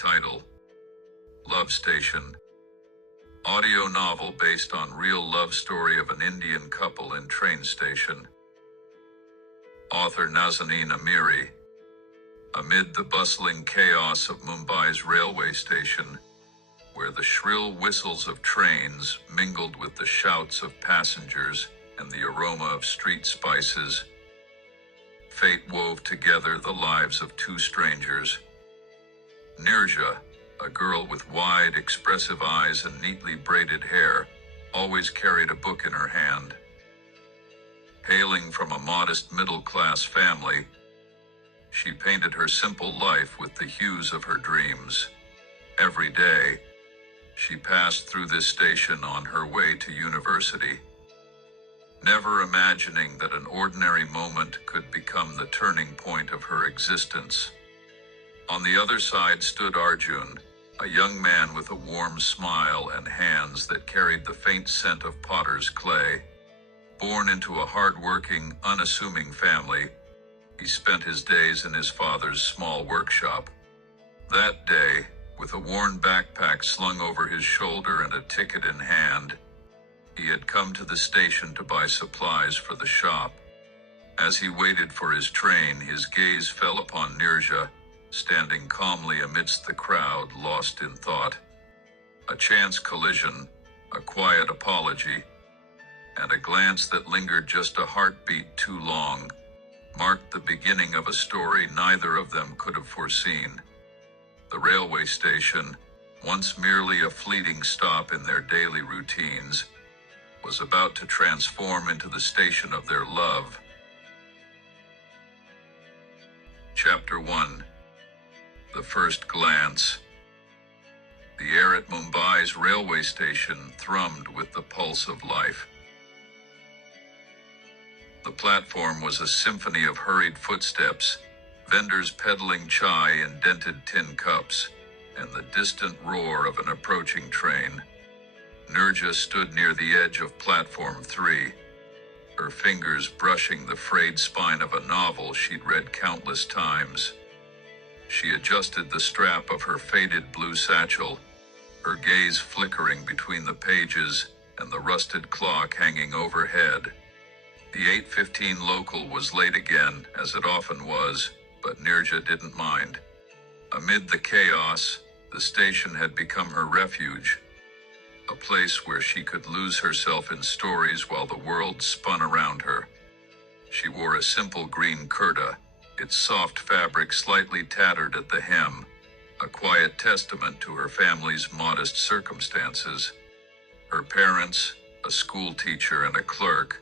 Title: Love Station. Audio novel based on real love story of an Indian couple in train station. Author Nazanin Amiri. Amid the bustling chaos of Mumbai's railway station, where the shrill whistles of trains mingled with the shouts of passengers and the aroma of street spices, fate wove together the lives of two strangers. Nirja, a girl with wide, expressive eyes and neatly braided hair, always carried a book in her hand. Hailing from a modest middle-class family, she painted her simple life with the hues of her dreams. Every day, she passed through this station on her way to university, never imagining that an ordinary moment could become the turning point of her existence. On the other side stood Arjun, a young man with a warm smile and hands that carried the faint scent of potter's clay. Born into a hard-working, unassuming family, he spent his days in his father's small workshop. That day, with a worn backpack slung over his shoulder and a ticket in hand, he had come to the station to buy supplies for the shop. As he waited for his train, his gaze fell upon Nirja, standing calmly amidst the crowd, lost in thought. A chance collision, a quiet apology, and a glance that lingered just a heartbeat too long, marked the beginning of a story neither of them could have foreseen. The railway station, once merely a fleeting stop in their daily routines, was about to transform into the station of their love. Chapter 1. The First Glance. The air at Mumbai's railway station thrummed with the pulse of life. The platform was a symphony of hurried footsteps, vendors peddling chai in dented tin cups, and the distant roar of an approaching train. Nirja stood near the edge of Platform 3, her fingers brushing the frayed spine of a novel she'd read countless times. She adjusted the strap of her faded blue satchel, her gaze flickering between the pages and the rusted clock hanging overhead. The 8:15 local was late again, as it often was, but Nirja didn't mind. Amid the chaos, the station had become her refuge, a place where she could lose herself in stories while the world spun around her. She wore a simple green kurta, its soft fabric slightly tattered at the hem, a quiet testament to her family's modest circumstances. Her parents, a school teacher and a clerk,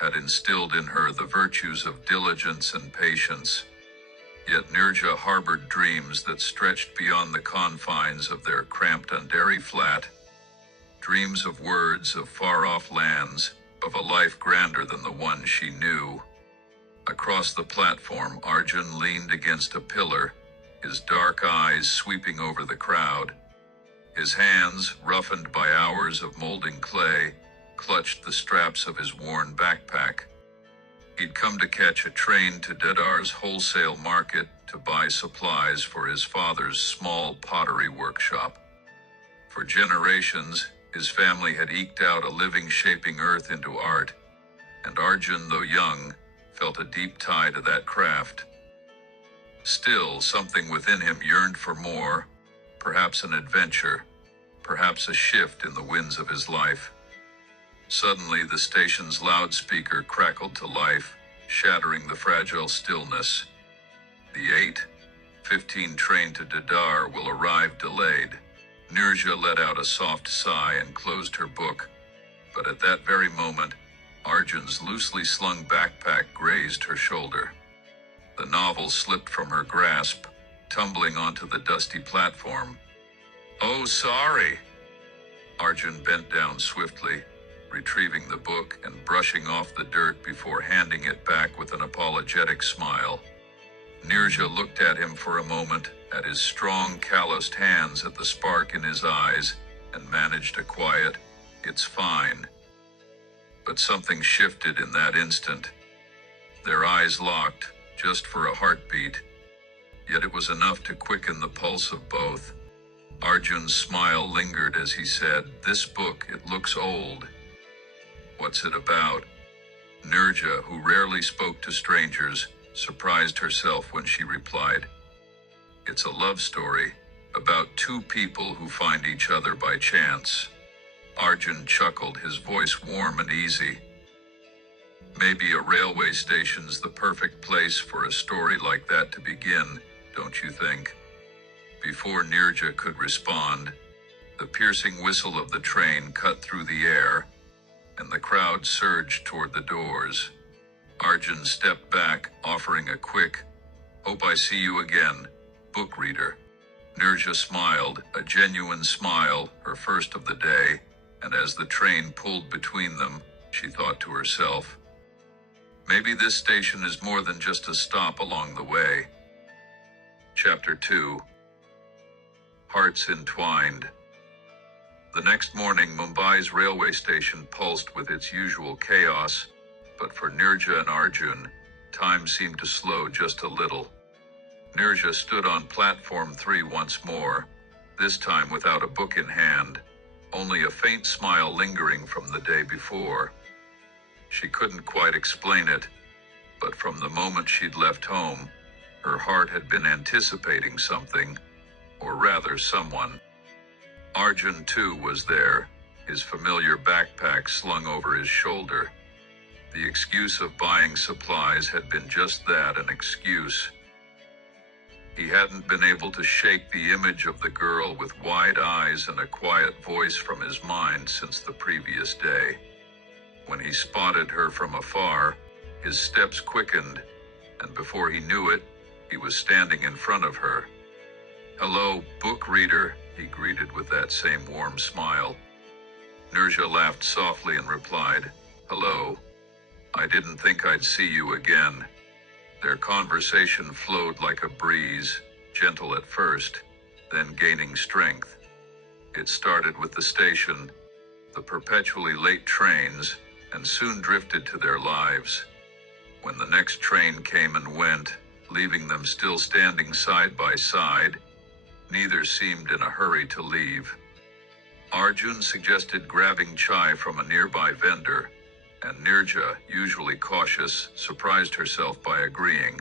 had instilled in her the virtues of diligence and patience. Yet Nirja harbored dreams that stretched beyond the confines of their cramped Andheri flat. Dreams of words, of far-off lands, of a life grander than the one she knew. Across the platform, Arjun leaned against a pillar, his dark eyes sweeping over the crowd. His hands, roughened by hours of molding clay, clutched the straps of his worn backpack. He'd come to catch a train to Dadar's wholesale market to buy supplies for his father's small pottery workshop. For generations, his family had eked out a living shaping earth into art, and Arjun, though young, felt a deep tie to that craft. Still, something within him yearned for more, perhaps an adventure, perhaps a shift in the winds of his life. Suddenly, the station's loudspeaker crackled to life, shattering the fragile stillness. The 8:15 train to Dadar will arrive delayed. Nirja let out a soft sigh and closed her book, but at that very moment, Arjun's loosely slung backpack grazed her shoulder. The novel slipped from her grasp, tumbling onto the dusty platform. "Oh, sorry." Arjun bent down swiftly, retrieving the book and brushing off the dirt before handing it back with an apologetic smile. Nirja looked at him for a moment, at his strong, calloused hands, at the spark in his eyes, and managed a quiet, "It's fine." But something shifted in that instant. Their eyes locked, just for a heartbeat. yet it was enough to quicken the pulse of both. Arjun's smile lingered as he said, "This book, it looks old." "What's it about?" Nirja, who rarely spoke to strangers, surprised herself when she replied, "It's a love story about two people who find each other by chance." Arjun chuckled, his voice warm and easy. "Maybe a railway station's the perfect place for a story like that to begin, don't you think?" Before Nirja could respond, the piercing whistle of the train cut through the air, and the crowd surged toward the doors. Arjun stepped back, offering a quick, "Hope I see you again, book reader." Nirja smiled, a genuine smile, her first of the day, and as the train pulled between them, she thought to herself, "Maybe this station is more than just a stop along the way." Chapter 2. Hearts Entwined. The next morning, Mumbai's railway station pulsed with its usual chaos, but for Nirja and Arjun, time seemed to slow just a little. Nirja stood on platform 3 once more, this time without a book in hand, only a faint smile lingering from the day before. She couldn't quite explain it, but from the moment she'd left home, her heart had been anticipating something, or rather someone. Arjun, too, was there, his familiar backpack slung over his shoulder. The excuse of buying supplies had been just that, an excuse. He hadn't been able to shake the image of the girl with wide eyes and a quiet voice from his mind since the previous day. When he spotted her from afar, his steps quickened, and before he knew it, he was standing in front of her. "Hello, book reader," he greeted with that same warm smile. Nirja laughed softly and replied, "Hello. I didn't think I'd see you again." Their conversation flowed like a breeze, gentle at first, then gaining strength. It started with the station, the perpetually late trains, and soon drifted to their lives. When the next train came and went, leaving them still standing side by side, neither seemed in a hurry to leave. Arjun suggested grabbing chai from a nearby vendor, and Nirja, usually cautious, surprised herself by agreeing.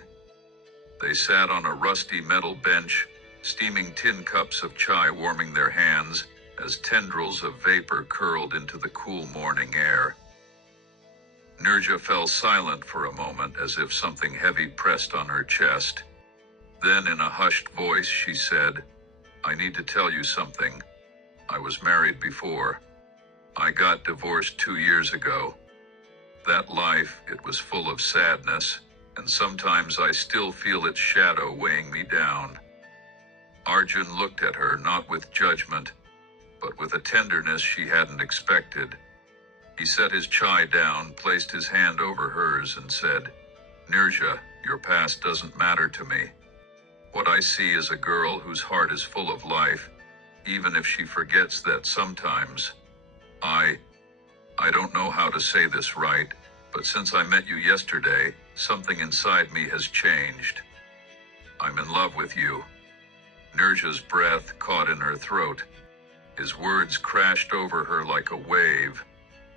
They sat on a rusty metal bench, steaming tin cups of chai warming their hands as tendrils of vapor curled into the cool morning air. Nirja fell silent for a moment, as if something heavy pressed on her chest. Then in a hushed voice she said, "I need to tell you something. I was married before. I got divorced 2 years ago. That life, it was full of sadness, and sometimes I still feel its shadow weighing me down." Arjun looked at her, not with judgment, but with a tenderness she hadn't expected. He set his chai down, placed his hand over hers, and said, "Nirja, your past doesn't matter to me. What I see is a girl whose heart is full of life, even if she forgets that sometimes. I don't know how to say this right, but since I met you yesterday, something inside me has changed. I'm in love with you." Nirja's breath caught in her throat. His words crashed over her like a wave,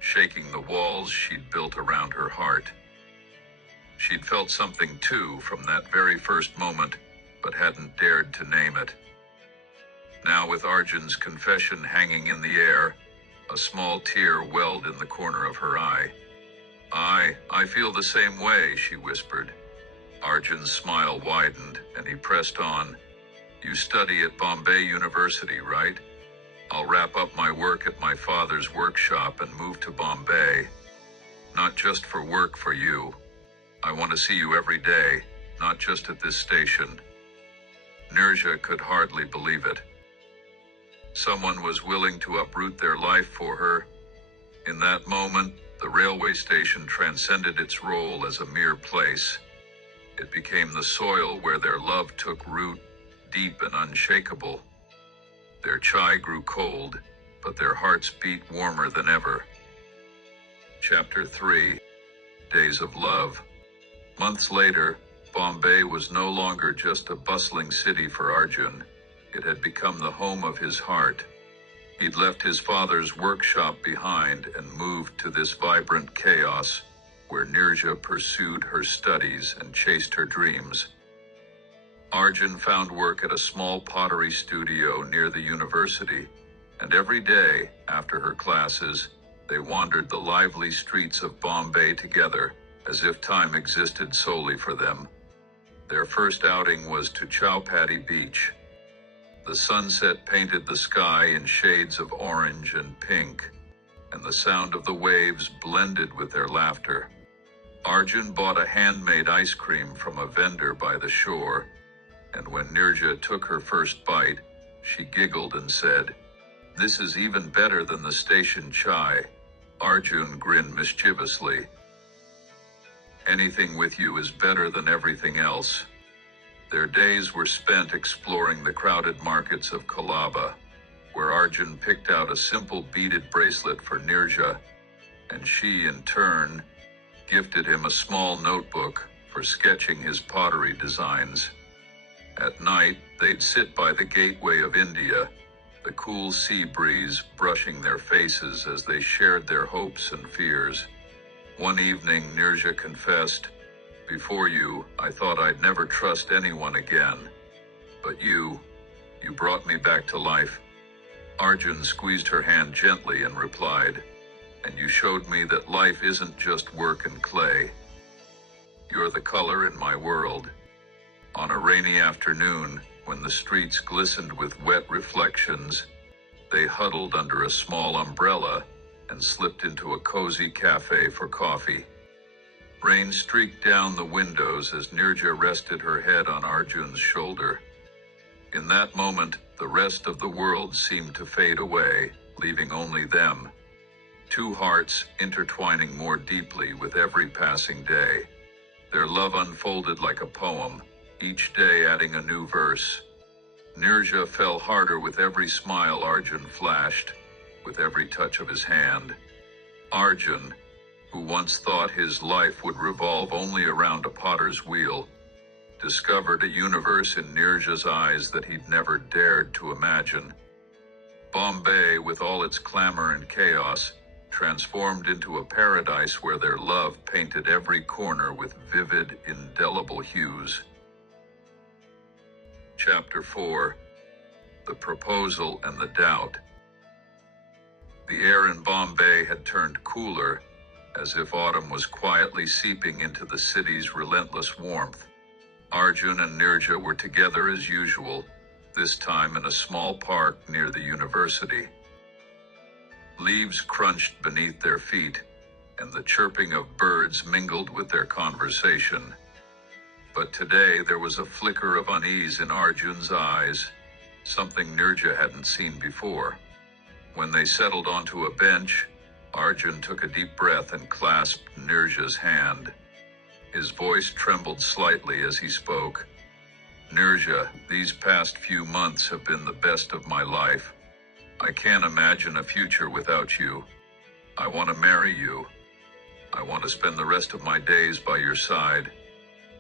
shaking the walls she'd built around her heart. She'd felt something too from that very first moment, but hadn't dared to name it. Now, with Arjun's confession hanging in the air, a small tear welled in the corner of her eye. I feel the same way," she whispered. Arjun's smile widened, and he pressed on. "You study at Bombay University, right? I'll wrap up my work at my father's workshop and move to Bombay. Not just for work for you. I want to see you every day, not just at this station." Nirja could hardly believe it. Someone was willing to uproot their life for her. In that moment, the railway station transcended its role as a mere place. It became the soil where their love took root, deep and unshakable. Their chai grew cold, but their hearts beat warmer than ever. Chapter 3. Days of Love. Months later, Bombay was no longer just a bustling city for Arjun. It had become the home of his heart. He'd left his father's workshop behind and moved to this vibrant chaos where Nirja pursued her studies and chased her dreams. Arjun found work at a small pottery studio near the university, and every day, after her classes, they wandered the lively streets of Bombay together, as if time existed solely for them. Their first outing was to Chowpatty Beach. The sunset painted the sky in shades of orange and pink, and the sound of the waves blended with their laughter. Arjun bought a handmade ice cream from a vendor by the shore, and when Nirja took her first bite, she giggled and said, "This is even better than the station chai." Arjun grinned mischievously. "Anything with you is better than everything else." Their days were spent exploring the crowded markets of Colaba, where Arjun picked out a simple beaded bracelet for Nirja, and she, in turn, gifted him a small notebook for sketching his pottery designs. At night, they'd sit by the gateway of India, the cool sea breeze brushing their faces as they shared their hopes and fears. One evening, Nirja confessed, "Before you, I thought I'd never trust anyone again. But you brought me back to life." Arjun squeezed her hand gently and replied, "And you showed me that life isn't just work and clay. You're the color in my world." On a rainy afternoon, when the streets glistened with wet reflections, they huddled under a small umbrella and slipped into a cozy cafe for coffee. Rain streaked down the windows as Nirja rested her head on Arjun's shoulder. In that moment, the rest of the world seemed to fade away, leaving only them. Two hearts intertwining more deeply with every passing day. Their love unfolded like a poem, each day adding a new verse. Nirja fell harder with every smile Arjun flashed, with every touch of his hand. Arjun, who once thought his life would revolve only around a potter's wheel, discovered a universe in Nirja's eyes that he'd never dared to imagine. Bombay, with all its clamor and chaos, transformed into a paradise where their love painted every corner with vivid, indelible hues. Chapter 4. The Proposal and the Doubt. The air in Bombay had turned cooler, as if autumn was quietly seeping into the city's relentless warmth. Arjun and Nirja were together as usual, this time in a small park near the university. Leaves crunched beneath their feet, and the chirping of birds mingled with their conversation. But today there was a flicker of unease in Arjun's eyes, something Nirja hadn't seen before. When they settled onto a bench, Arjun took a deep breath and clasped Nirja's hand. His voice trembled slightly as he spoke. "Nirja, these past few months have been the best of my life. I can't imagine a future without you. I want to marry you. I want to spend the rest of my days by your side."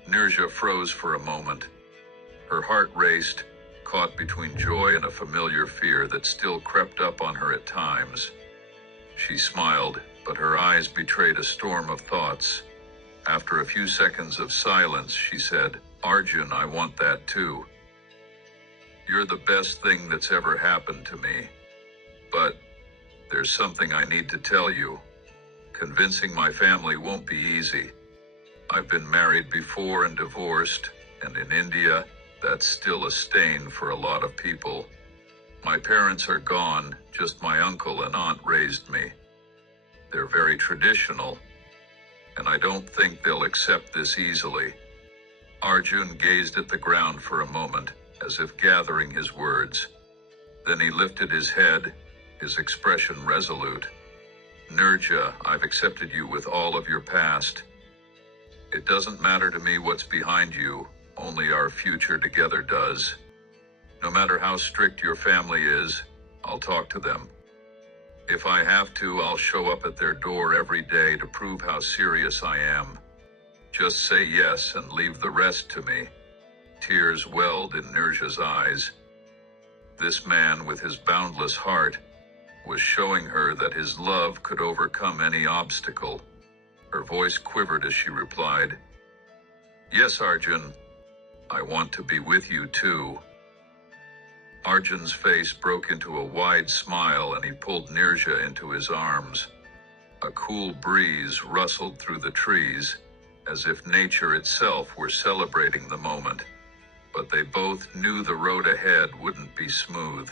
Nirja froze for a moment. Her heart raced, caught between joy and a familiar fear that still crept up on her at times. She smiled, but her eyes betrayed a storm of thoughts. After a few seconds of silence, she said, "Arjun, I want that too. You're the best thing that's ever happened to me. But there's something I need to tell you. Convincing my family won't be easy. I've been married before and divorced, and in India, that's still a stain for a lot of people. My parents are gone, just my uncle and aunt raised me. They're very traditional, and I don't think they'll accept this easily." Arjun gazed at the ground for a moment, as if gathering his words. Then he lifted his head, his expression resolute. "Nirja, I've accepted you with all of your past. It doesn't matter to me what's behind you, only our future together does. No matter how strict your family is, I'll talk to them. If I have to, I'll show up at their door every day to prove how serious I am. Just say yes and leave the rest to me." Tears welled in Nirja's eyes. This man, with his boundless heart, was showing her that his love could overcome any obstacle. Her voice quivered as she replied, "Yes, Arjun, I want to be with you too." Arjun's face broke into a wide smile and he pulled Nirja into his arms. A cool breeze rustled through the trees, as if nature itself were celebrating the moment. But they both knew the road ahead wouldn't be smooth.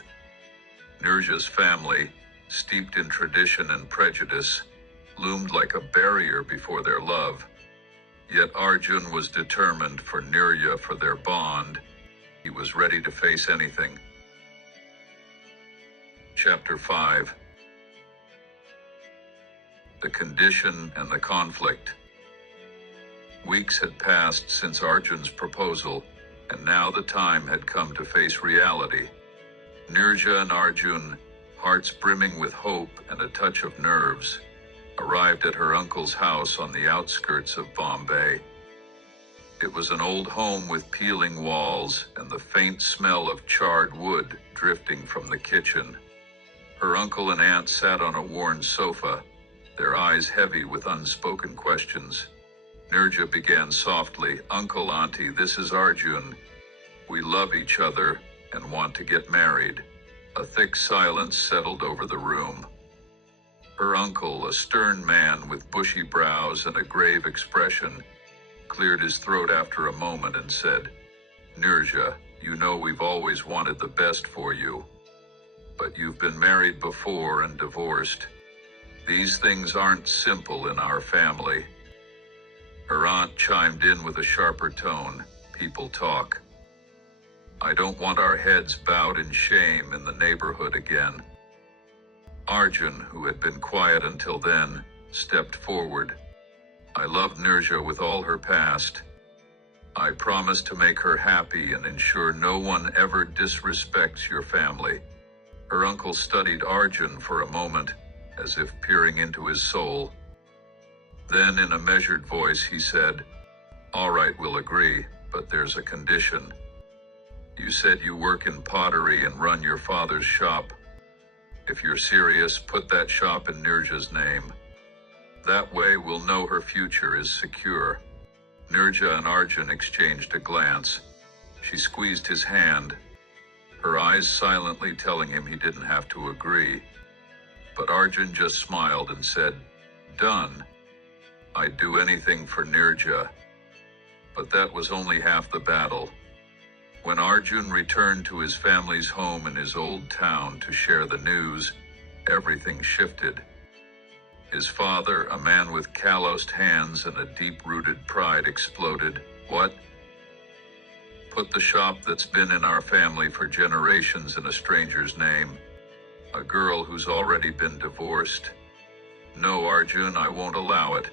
Nirja's family, steeped in tradition and prejudice, loomed like a barrier before their love. Yet Arjun was determined for Nirja, for their bond. He was ready to face anything. Chapter 5. The Condition and the Conflict. Weeks had passed since Arjun's proposal, and now the time had come to face reality. Nirja and Arjun, hearts brimming with hope and a touch of nerves, arrived at her uncle's house on the outskirts of Bombay. It was an old home with peeling walls and the faint smell of charred wood drifting from the kitchen. Her uncle and aunt sat on a worn sofa, their eyes heavy with unspoken questions. Nirja began softly, "Uncle, Auntie, this is Arjun. We love each other and want to get married." A thick silence settled over the room. Her uncle, a stern man with bushy brows and a grave expression, cleared his throat after a moment and said, "Nirja, you know we've always wanted the best for you. But you've been married before and divorced. These things aren't simple in our family." Her aunt chimed in with a sharper tone, "People talk. I don't want our heads bowed in shame in the neighborhood again." Arjun, who had been quiet until then, stepped forward. "I love Nirja with all her past. I promise to make her happy and ensure no one ever disrespects your family." Her uncle studied Arjun for a moment, as if peering into his soul. Then, in a measured voice, he said, "All right, we'll agree, but there's a condition. You said you work in pottery and run your father's shop. If you're serious, put that shop in Nirja's name. That way we'll know her future is secure." Nirja and Arjun exchanged a glance. She squeezed his hand, her eyes silently telling him he didn't have to agree. But Arjun just smiled and said, "Done. I'd do anything for Nirja." But that was only half the battle. When Arjun returned to his family's home in his old town to share the news, everything shifted. His father, a man with calloused hands and a deep-rooted pride, exploded, "What? Put the shop that's been in our family for generations in a stranger's name? A girl who's already been divorced? No, Arjun, I won't allow it."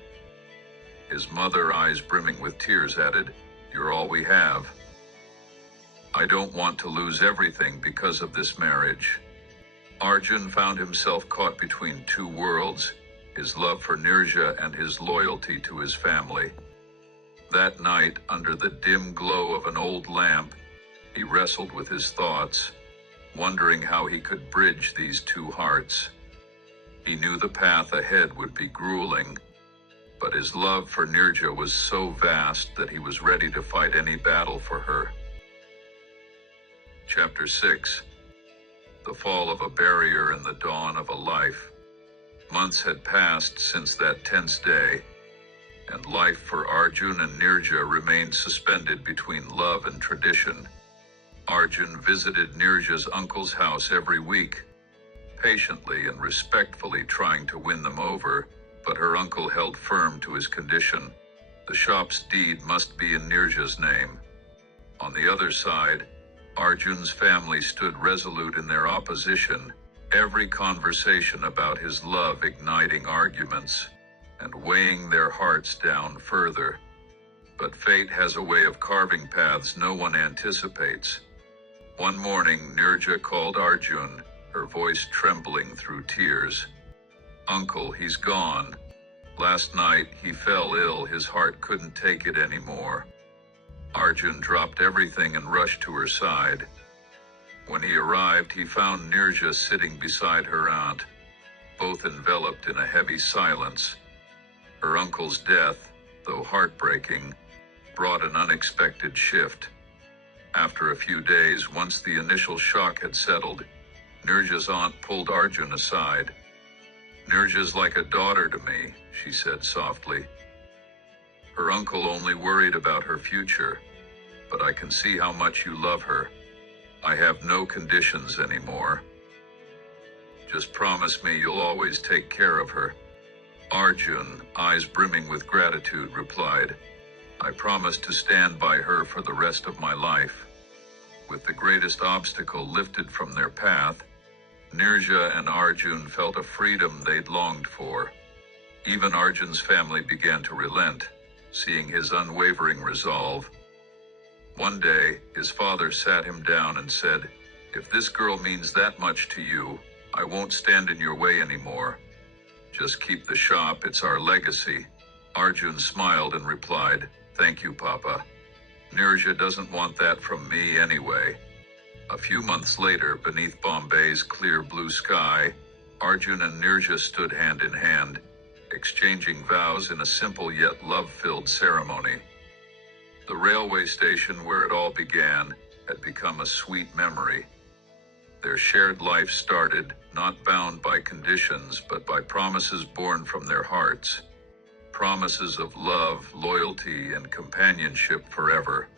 His mother, eyes brimming with tears, added, "You're all we have. I don't want to lose everything because of this marriage." Arjun found himself caught between two worlds, his love for Nirja and his loyalty to his family. That night, under the dim glow of an old lamp, he wrestled with his thoughts, wondering how he could bridge these two hearts. He knew the path ahead would be grueling, but his love for Nirja was so vast that he was ready to fight any battle for her. Chapter 6. The Fall of a Barrier and the Dawn of a Life. Months had passed since that tense day, and life for Arjun and Nirja remained suspended between love and tradition. Arjun visited Nirja's uncle's house every week, patiently and respectfully trying to win them over, but her uncle held firm to his condition. The shop's deed must be in Nirja's name. On the other side, Arjun's family stood resolute in their opposition, every conversation about his love igniting arguments and weighing their hearts down further. But fate has a way of carving paths no one anticipates. One morning, Nirja called Arjun, her voice trembling through tears. "Uncle, he's gone. Last night, he fell ill. His heart couldn't take it anymore. Arjun dropped everything and rushed to her side. When he arrived, he found Nirja sitting beside her aunt, both enveloped in a heavy silence. Her uncle's death, though heartbreaking, brought an unexpected shift. After a few days, once the initial shock had settled, Nirja's aunt pulled Arjun aside. "Nirja's like a daughter to me," she said softly. "Her uncle only worried about her future, but I can see how much you love her. I have no conditions anymore. Just promise me you'll always take care of her." Arjun, eyes brimming with gratitude, replied, "I promise to stand by her for the rest of my life." With the greatest obstacle lifted from their path, Nirja and Arjun felt a freedom they'd longed for. Even Arjun's family began to relent, seeing his unwavering resolve. One day, his father sat him down and said, "If this girl means that much to you, I won't stand in your way anymore. Just keep the shop, it's our legacy." Arjun smiled and replied, "Thank you, Papa. Nirja doesn't want that from me anyway." A few months later, beneath Bombay's clear blue sky, Arjun and Nirja stood hand in hand, exchanging vows in a simple yet love-filled ceremony. The railway station where it all began had become a sweet memory. Their shared life started, not bound by conditions, but by promises born from their hearts. Promises of love, loyalty, and companionship forever.